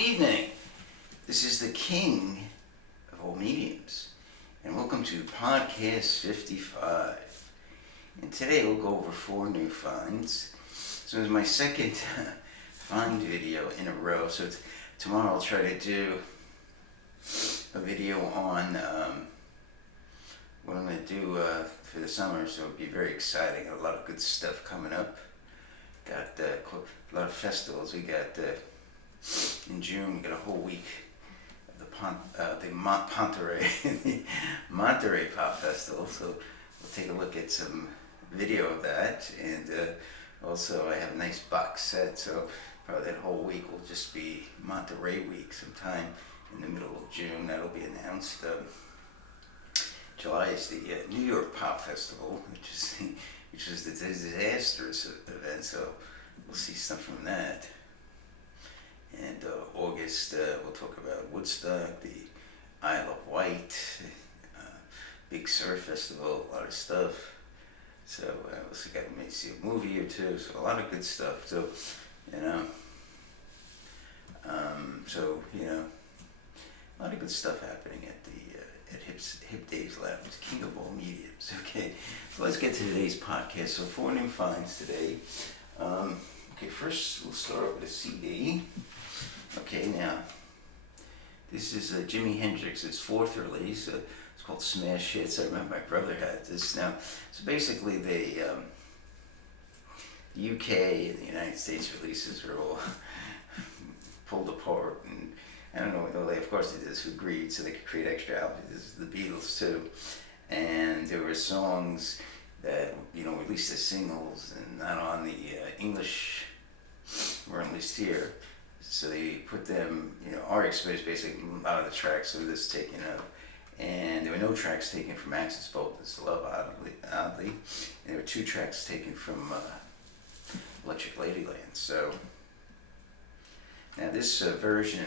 evening. This is the king of all mediums, and welcome to Podcast 55. And today we'll go over 4 new finds. So it's my second find video in a row. So tomorrow I'll try to do a video on what I'm going to do for the summer. So it'll be very exciting. A lot of good stuff coming up. Got a lot of festivals. We got in June. We got a whole week of the Monterey Pop Festival. So we'll take a look at some video of that, and also I have a nice box set. So probably that whole week will just be Monterey week. Sometime in the middle of June, that'll be announced. July is the New York Pop Festival, which is the disastrous event. So we'll see stuff from that. And August, we'll talk about Woodstock, the Isle of Wight, Big Surf Festival, a lot of stuff. So we'll also got to see a movie or two. So a lot of good stuff. So a lot of good stuff happening at the at Hip Dave's Lounge, King of All Mediums. Okay, so let's get to today's podcast. So 4 new finds today. Okay, first we'll start with a CD. Okay, now this is Jimi Hendrix's 4th release. It's called Smash Hits. I remember my brother had this. Now, so basically the UK and the United States releases are all pulled apart, and I don't know, they, of course they did this with greed so they could create extra albums. This is the Beatles too, and there were songs that released as singles and not on the English, weren't released here, so they put them, our experience basically a lot of the tracks were this taken up, and there were no tracks taken from Axis Boldness Love, oddly, and there were 2 tracks taken from Electric Ladyland. So now this version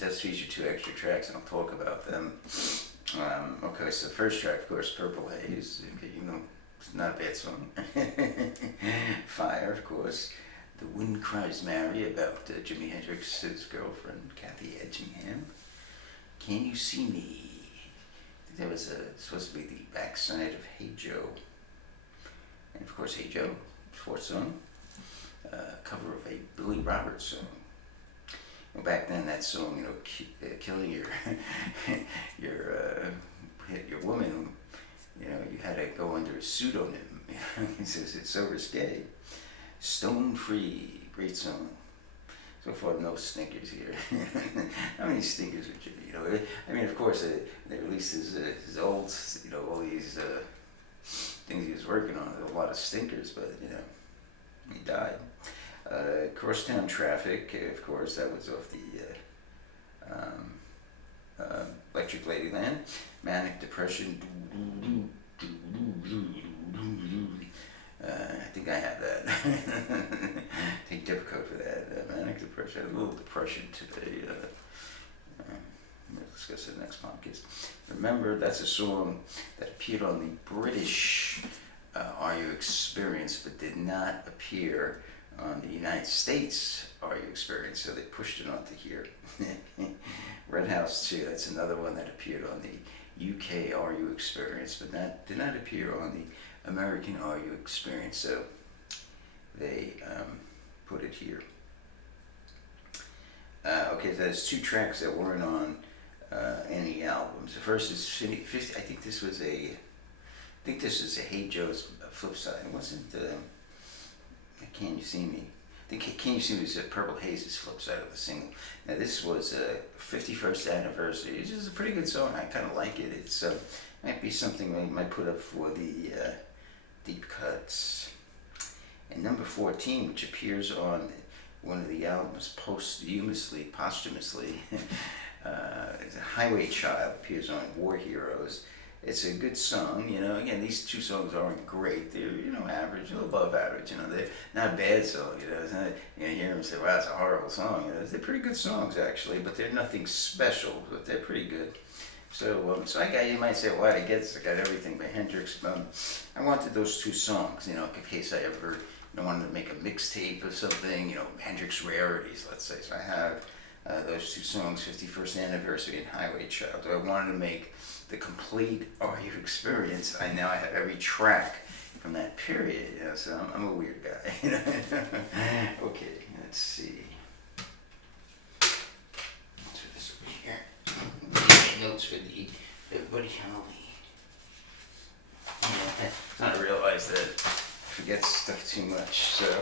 does feature 2 extra tracks, and I'll talk about them. Okay, so the first track, of course, Purple Haze. Okay, it's not a bad song. Fire, of course. The Wind Cries Mary, about Jimi Hendrix's girlfriend, Kathy Edgingham. Can You See Me? I think that was supposed to be the backside of Hey Joe. And of course, Hey Joe, 4th song, cover of a Billy Roberts song. Well, back then, that song, killing your woman, you had to go under a pseudonym. It's so risque. Stone Free, great song. So far, no stinkers here. How many stinkers are Jimmy? I mean, of course, they released his old, all these things he was working on. There were a lot of stinkers, but he died. Crosstown Traffic, of course, that was off the Electric Ladyland. Manic Depression. I think I have that. Take dip code for that. Manic Depression. I had a little depression today. We'll discuss it next podcast. Remember, that's a song that appeared on the British Are You Experience, but did not appear on the United States Are You Experience, so they pushed it onto here. Red House 2, that's another one that appeared on the UK Are You Experience, but did not appear on the American Are You Experience, so they put it here. Okay, so there's 2 tracks that weren't on any albums. The first is 50. I think this was a Hey Joe's flip side. It wasn't. Can You See Me? I think Can You See Me was Purple Haze's flip side of the single. Now this was 51st anniversary. This is a pretty good song. I kind of like it. It's might be something we might put up for the deep cuts. And number 14, which appears on one of the albums posthumously, Highway Child appears on War Heroes. It's a good song, Again, these 2 songs aren't great. They're, average, a little above average. They're not a bad song. It's not, you hear them say, "Wow, it's a horrible song." They're pretty good songs actually, but they're nothing special. But they're pretty good. So, you might say, "Well, I got everything by Hendrix." I wanted those 2 songs, in case I ever wanted to make a mixtape or something. Hendrix rarities, let's say. So I have those two songs, 51st Anniversary and Highway Child. I wanted to make the complete audio experience. I now have every track from that period, so I'm a weird guy. Okay, let's see. Let's do this over here. Notes for the Buddy Holly. Yeah, I realize that I forget stuff too much, so.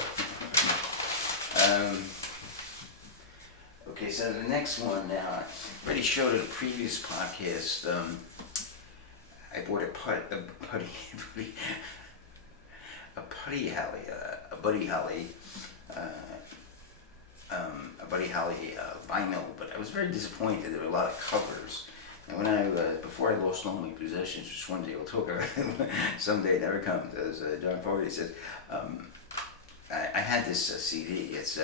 Okay, so the next one now, I already showed it in a previous podcast. I bought a Buddy Holly vinyl, but I was very disappointed. There were a lot of covers. And when before I lost all my possessions, which one day we'll talk about, someday it never comes, as John Fogerty says, I had this CD. It's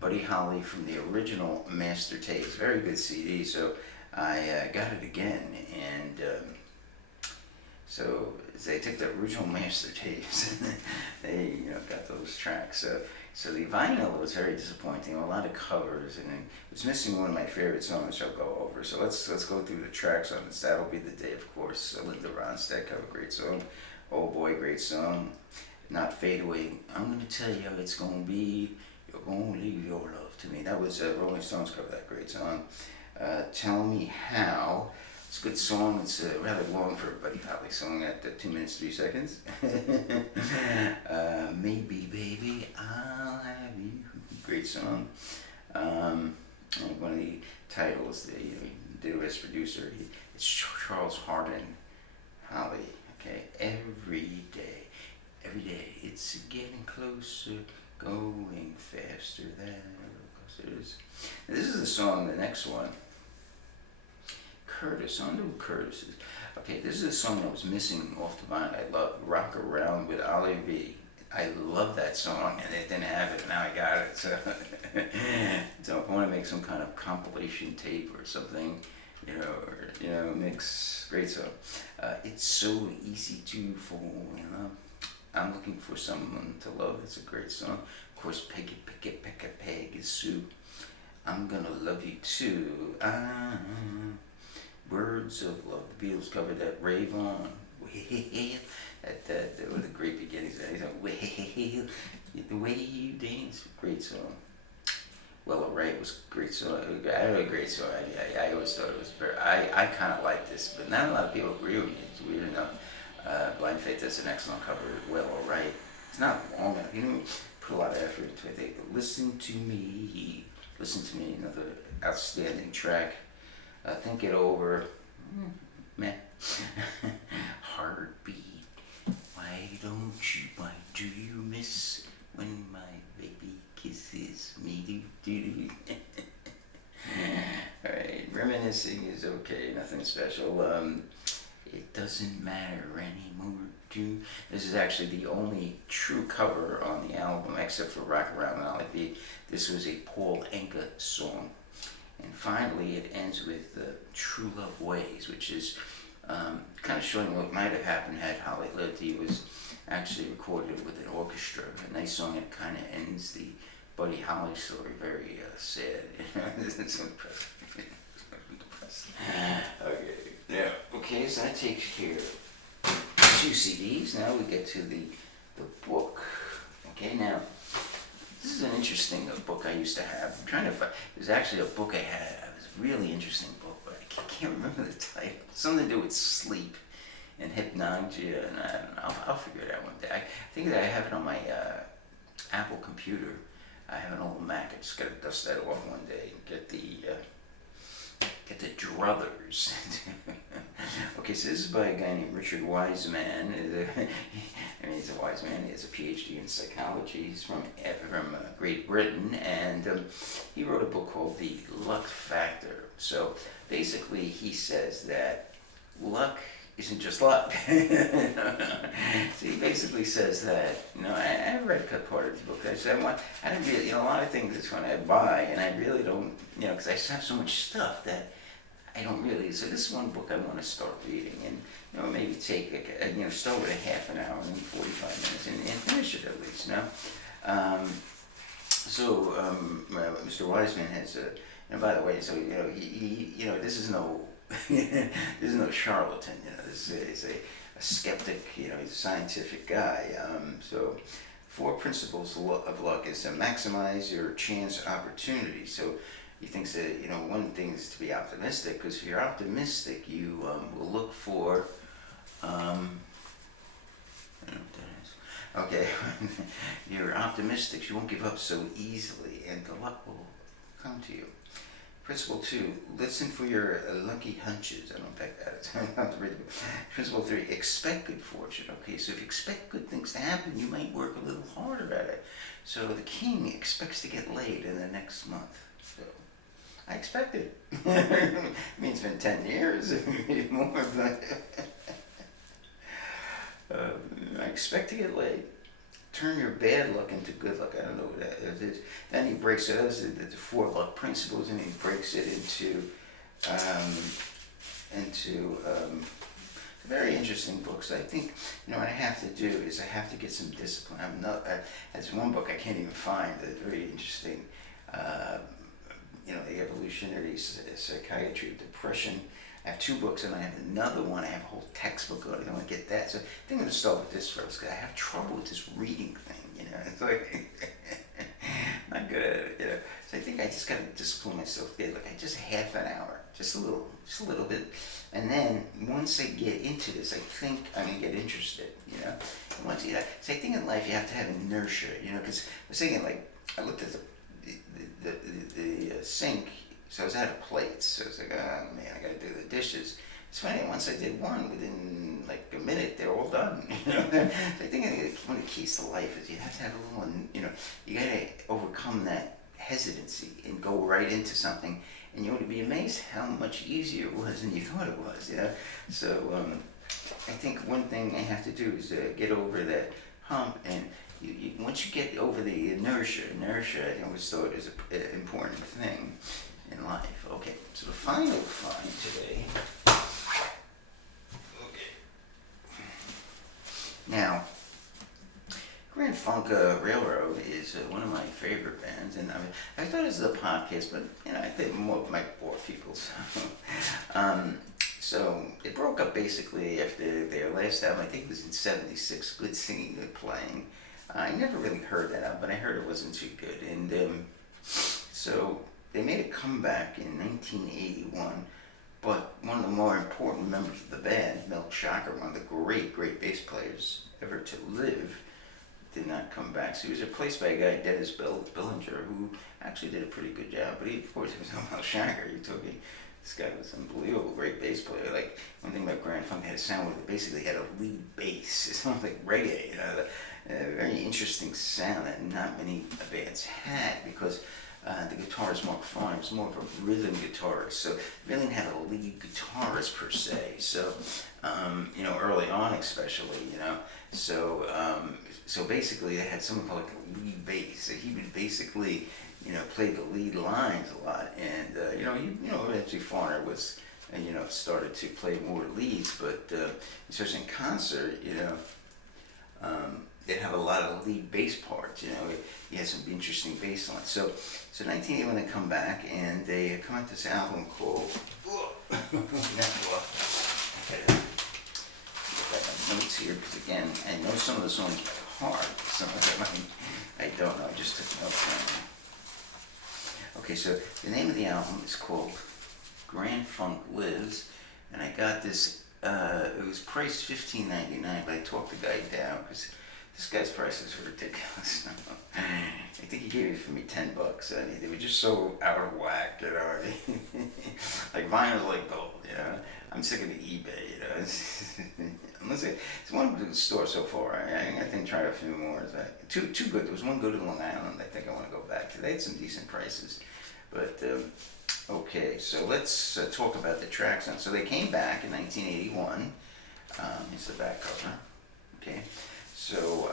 Buddy Holly from the original master tapes. Very good CD, so I got it again, and so they took the original master tapes and they got those tracks. So the vinyl was very disappointing. A lot of covers, and it was missing one of my favorite songs, which I'll go over. So let's go through the tracks on this. That'll Be the Day, of course. Linda Ronstadt cover, great song. Oh Boy, great song. Not Fade Away. I'm gonna tell you how it's gonna be. You're gonna leave your love to me. That was Rolling Stones cover, that great song. Tell Me How. It's a good song. It's rather long for a Buddy Holly song at 2 minutes 3 seconds. Maybe Baby I'll Have You. Great song. And one of the titles that he did as producer, it's Charles Hardin Holly. Okay, every day it's getting closer, going faster than ever. This is the song, the next one. Curtis, I wonder who Curtis is. Okay, this is a song that was missing off the vinyl. I love Rock Around with Ollie V. I love that song, and they didn't have it, and now I got it. So if I want to make some kind of compilation tape or something, mix, great song. It's So Easy to Fall, I'm looking for someone to love. It's a great song. Of course, Peggy, Peg is Sue. I'm gonna love you too. Words of Love. The Beatles covered that. Rave On. That were the great beginnings. The Way You Dance. Great song. Well, Alright was a great song. I had a great song. I always thought it was very. I kind of like this, but not a lot of people agree with me. It's weird enough. Blind Faith does an excellent cover. Well, Alright. It's not long enough. You didn't put a lot of effort into it. Listen to Me. Listen to Me. Another outstanding track. Think It Over. Meh. Heartbeat. Why do you miss when my baby kisses me? Alright, Reminiscing is okay, nothing special. It Doesn't Matter Anymore. This is actually the only true cover on the album, except for Rock Around with Ollie V. This was a Paul Anka song. And finally, it ends with True Love Ways, which is kind of showing what might have happened had Holly lived. He was actually recorded with an orchestra, a nice song. It kind of ends the Buddy Holly story very sad. It's depressing. Okay, yeah. Okay, so that takes care of 2 CDs. Now we get to the book. Okay, now this is an interesting book I used to have. I'm trying to find. There's actually a book I had. It was a really interesting book, but I can't remember the title. Something to do with sleep and hypnagogia, and I don't know. I'll figure it out one day. I think that I have it on my Apple computer. I have an old Mac. I just got to dust that off one day and get the druthers. Okay, so this is by a guy named Richard Wiseman. He's a wise man. He has a PhD in psychology. He's from Great Britain, and he wrote a book called The Luck Factor. So basically, he says that luck isn't just luck. So he basically says that, I read a part of the book. I said, I didn't really, a lot of things that's when I buy, and I really don't, because I just have so much stuff that I don't really. So this is one book I want to start reading, and maybe take start with a half an hour and 45 minutes, and finish it at least. So Mr. Wiseman has And by the way, so he this is no this is no charlatan. This is a skeptic. He's a scientific guy. So 4 principles of luck is to maximize your chance opportunity. So he thinks that one thing is to be optimistic, because if you're optimistic, you will look for I don't know what that is. Okay, you're optimistic, you won't give up so easily, and the luck will come to you. Principle 2, listen for your lucky hunches. I don't think that is. Principle 3, expect good fortune. Okay, so if you expect good things to happen, you might work a little harder at it. So the king expects to get laid in the next month. So I expect it. I mean, it's been 10 years, maybe more, but I expect to get laid. Turn your bad luck into good luck. I don't know what that is. Then he breaks it as the 4 luck principles, and he breaks it into very interesting books. I think what I have to do is I have to get some discipline. That's one book I can't even find. That's very interesting. The evolutionary psychiatry of depression. I have 2 books, and I have another one. I have a whole textbook on it. I want to get that. So I think I'm going to start with this first, because I have trouble with this reading thing. It's like not good at it. So I think I just got to discipline myself. Get just half an hour, just a little bit, and then once I get into this, I think I'm going to get interested. And once so I think in life you have to have inertia. Because I was thinking, I looked at the sink. So I was out of plates, so I was like, oh man, I gotta do the dishes. It's funny, once I did one, within a minute, they're all done. So I think one of the keys to life is you have to have a little, you gotta overcome that hesitancy and go right into something, and you would be amazed how much easier it was than you thought it was, So I think one thing I have to do is get over that hump, and once you get over the inertia, I always thought is an important thing in life. Okay, so the final find today. Okay. Now, Grand Funk Railroad is one of my favorite bands, and I thought this was a podcast, but I think more might bore people. So it broke up basically after their last album. I think it was in '76. Good singing, good playing. I never really heard that album, but I heard it wasn't too good, and so they made a comeback in 1981, but one of the more important members of the band, Mel Shocker, one of the great bass players ever to live, did not come back. So he was replaced by a guy, Dennis Billinger, who actually did a pretty good job. But of course, he was no Mel Shocker. You told me this guy was unbelievable, great bass player. One thing about Grand Funk, had a sound where it basically had a lead bass. It sounded like reggae, a very interesting sound that not many bands had, because the guitarist Mark Farner was more of a rhythm guitarist, so they didn't have a lead guitarist per se. So, early on especially, so basically they had someone called a lead bass. So he would basically, play the lead lines a lot, and eventually Farner was, started to play more leads, but especially in concert, they'd have a lot of lead bass parts, he had some interesting bass lines. So 1981 they come back, and they come out with this album called notes here, because again, I know some of the songs by heart, some of them I don't know, I just took notes on them. Okay, so the name of the album is called Grand Funk Lives, and I got this, it was priced $15.99, but I talked the guy down, because this guy's prices were ridiculous. I think he gave it for me $10. I mean, they were just so out of whack, like vinyl's like gold, I'm sick of the eBay, Unless it's one good store so far. I think try a few more. Two good. There was one good in Long Island. I think I want to go back to. They had some decent prices, but okay. So let's talk about the tracks. So they came back in 1981. It's the back cover. Okay. So,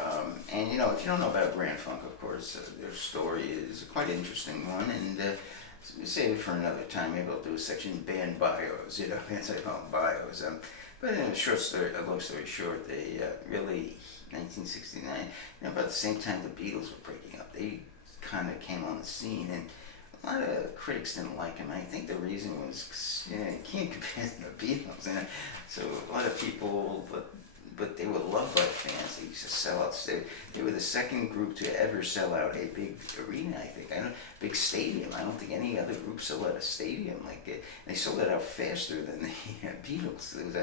and if you don't know about Grand Funk, of course, their story is a quite interesting one, and we'll save it for another time. Maybe I'll do a section band bios, anti-punk bios. But in a long story short, they really, 1969, about the same time the Beatles were breaking up, they kind of came on the scene, and a lot of critics didn't like him. I think the reason was 'cause, you can't compare him to the Beatles. So a lot of people, but they were loved by fans. They used to sell out. They were the second group to ever sell out a big arena, I think. I know, big stadium. I don't think any other group sold out a stadium like it. They sold it out faster than the Beatles. There was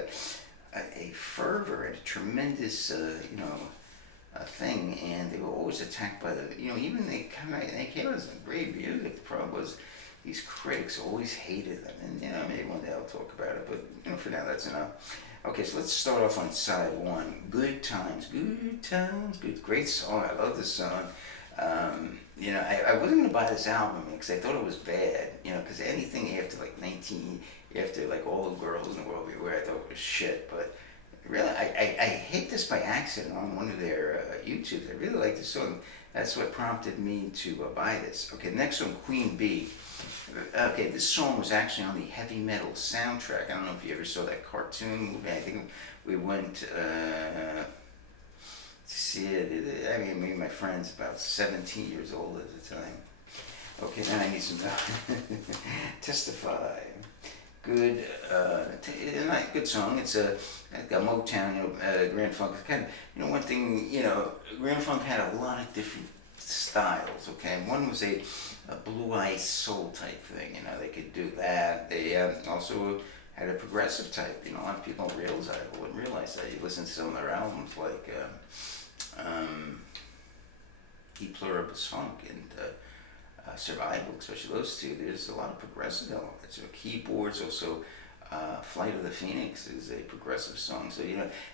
a fervor and a tremendous, thing, and they were always attacked by the, even they came out as great music. The problem was these critics always hated them, and maybe one day I'll talk about it, but for now that's enough. Okay, so let's start off on side one. Good times, great song. I love this song. I wasn't gonna buy this album because I thought it was bad. Because anything after after like All the Girls in the World Beware, I thought it was shit. But really, I hit this by accident on one of their YouTubes. I really like this song. That's what prompted me to buy this. Okay, next one, Queen Bee. Okay, this song was actually on the Heavy Metal soundtrack. I don't know if you ever saw that cartoon movie. I think we went to see it. I mean, me and my friends, about 17 years old at the time. Okay, now I need some Testify. Good, good song. It's like a Motown, Grand Funk. Kind of, one thing, Grand Funk had a lot of different styles. Okay, one was a blue ice soul type thing. They could do that. They also had a progressive type. A lot of people wouldn't realize that. You listen to some of their albums, like E Pluribus Funk and Survival, especially those two. There's a lot of progressive elements. Keyboards, also Flight of the Phoenix is a progressive song. So,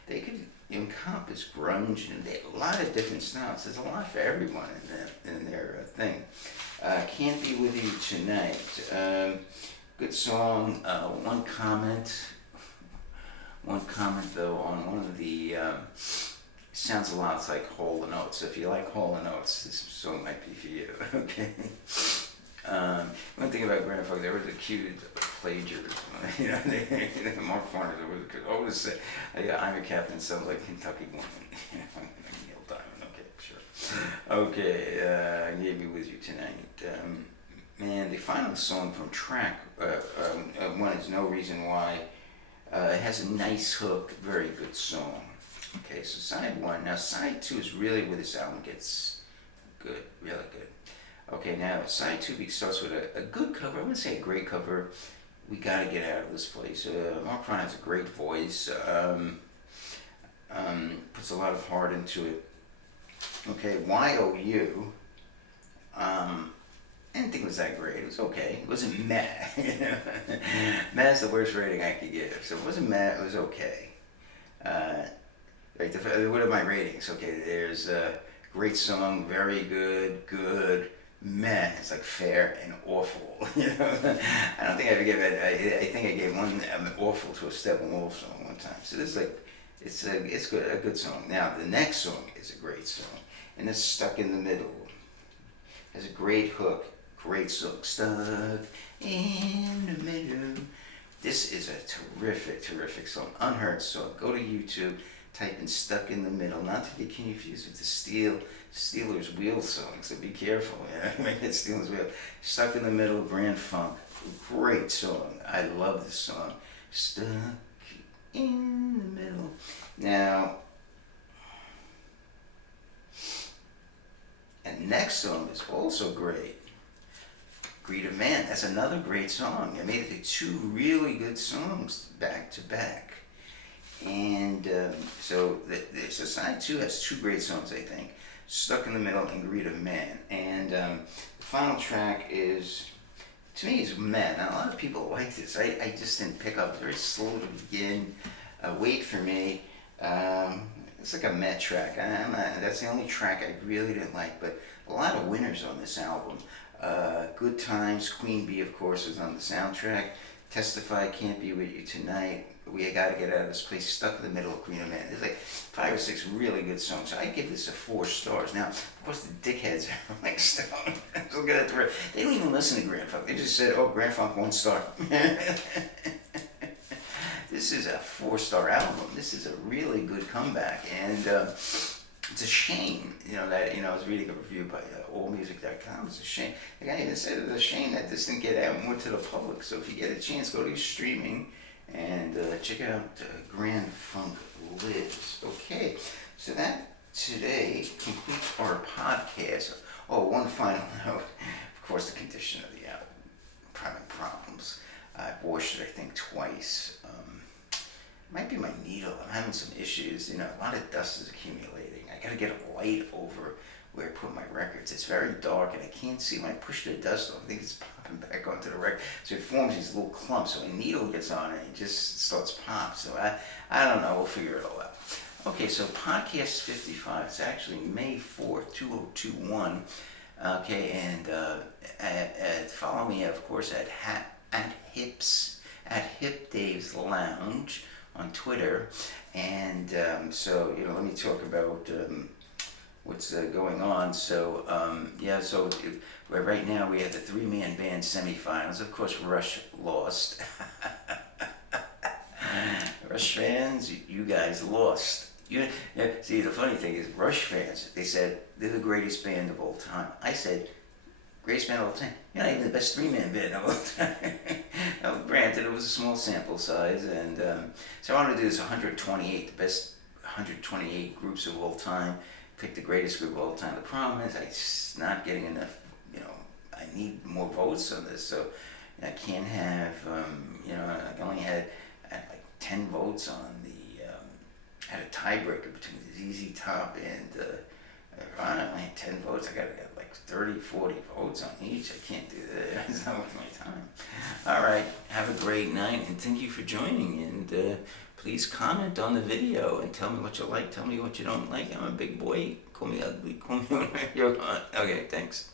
they could encompass grunge and a lot of different styles. There's a lot for everyone in their thing. Can't Be With You Tonight. Good song. One comment though on one of the sounds a lot like Hall & Oates. So if you like Hall & Oates, this song might be for you. Okay. One thing about Grand Funk, they were accused of plagiarism. Mark Farner was always say, "I'm a captain," sounds like Kentucky Woman. Neil Diamond. Okay, sure. Okay, Can't Be With You Tonight. Man, the final song from track one is No Reason Why. It has a nice hook, very good song. Okay, so side one. Now side two is really where this album gets good, really good. Okay, now side two starts with a good cover. I wouldn't say a great cover. We Gotta Get Out of This Place. Mark Farner has a great voice. Puts a lot of heart into it. Okay, YOU. I didn't think it was that great. It was okay. It wasn't meh. Meh's the worst rating I could give. So it wasn't meh. It was okay. Right, what are my ratings? Okay, there's a great song, very good, meh. It's like fair and awful. I don't think I ever gave it. I think I gave one awful to a Steppenwolf song one time. So this is like, it's good, a good song. Now the next song is a great song, and it's Stuck in the Middle. Has a great hook, great song. Stuck in the Middle. This is a terrific song, unheard song. Go to YouTube. Type in Stuck in the Middle, not to be confused with the Steelers Wheel song, so be careful, make it Steelers Wheel. Stuck in the Middle, Grand Funk, great song. I love this song. Stuck in the Middle. Now, and next song is also great. Greed of Man, that's another great song. I made it two really good songs back to back. And so side two has two great songs, I think. Stuck in the Middle and Greed of Man. And the final track is, to me, is Meh. Now, a lot of people like this. I just didn't pick up. Very slow to begin. Wait for Me. It's like a Meh track. That's the only track I really didn't like. But a lot of winners on this album. Good Times, Queen Bee, of course, is on the soundtrack. Testify, Can't Be With You Tonight. We Gotta Get Out of This Place, Stuck in the Middle of Green Man. There's like 5 or 6 really good songs. So I give this a 4 stars. Now, of course, the dickheads are like Stone. They don't even listen to Grand Funk. They just said, "Oh, Grand Funk 1 star." This is a 4-star album. This is a really good comeback. And it's a shame, that, I was reading a review by allmusic.com. It's a shame. The guy even said it's a shame that this didn't get out more to the public. So if you get a chance, go to your streaming and check out Grand Funk Lives. Okay, so that today completes our podcast. Oh, one final note. Of course, the condition of the album. Having problems. I've washed it, I think, twice. Might be my needle. I'm having some issues. A lot of dust is accumulating. I gotta get a light over where I put my records. It's very dark and I can't see. When I push the dust off, I think it's popping back onto the record. So it forms these little clumps. So a needle gets on it and it just starts pop. So I don't know. We'll figure it all out. Okay, so podcast 55. It's actually May 4th, 2021. Okay, and follow me, of course, at Hip Dave's Lounge on Twitter. And so let me talk about what's going on. So right now we have the 3-man band semifinals. Of course, Rush lost. Rush fans, you guys lost. See, the funny thing is, Rush fans, they said they're the greatest band of all time. I said, greatest band of all time? You're not even the best 3-man band of all time. Now, granted, it was a small sample size, and so I wanted to do this 128, the best 128 groups of all time. Pick the greatest group of all time. The problem is, I'm not getting enough. I need more votes on this, so I can't have. I only had like 10 votes on the. Had a tiebreaker between ZZ Top and Nirvana. I only had 10 votes. I gotta get like 30, 40 votes on each. I can't do that. It's not worth my time. All right. Have a great night, and thank you for joining. And please comment on the video and tell me what you like. Tell me what you don't like. I'm a big boy. Call me ugly. Call me whatever you want. Okay. Thanks.